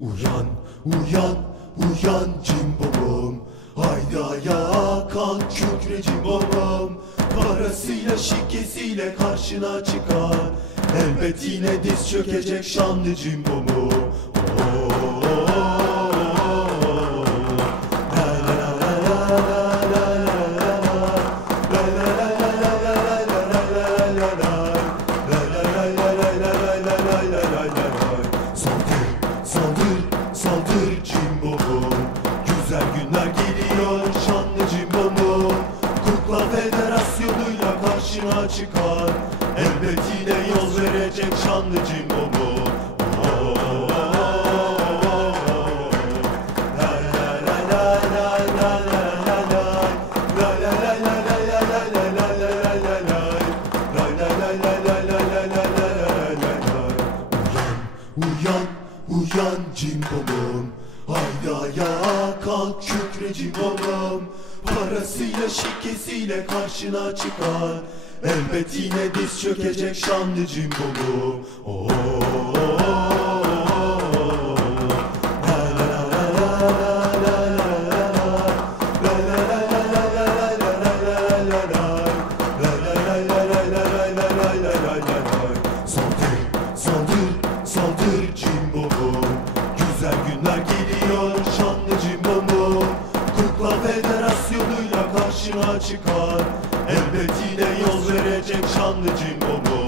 Uyan, uyan, uyan cimbomum Haydi ayağa kalk kükre cimbomum Parasıyla şikesiyle karşına çıkar. Elbet yine diz çökecek şanlı cimbomum oh. Şanlı cimbomum Kukla federasyonuyla karşına çıkar. Elbet yine yol verecek şanlı cimbomum Uyan, uyan cimbomum. Haydi ayağa kalk şükre cimbomum Parasıyla şikesiyle karşına çıkar Elbet yine diz çökecek şanlı cimbomum Oo. Saldır, saldır, saldır cimbomum Güzel günler geliyor şanlı cimbomum karşına çıkar. Elbet yine yol verecek şanlı cimbomum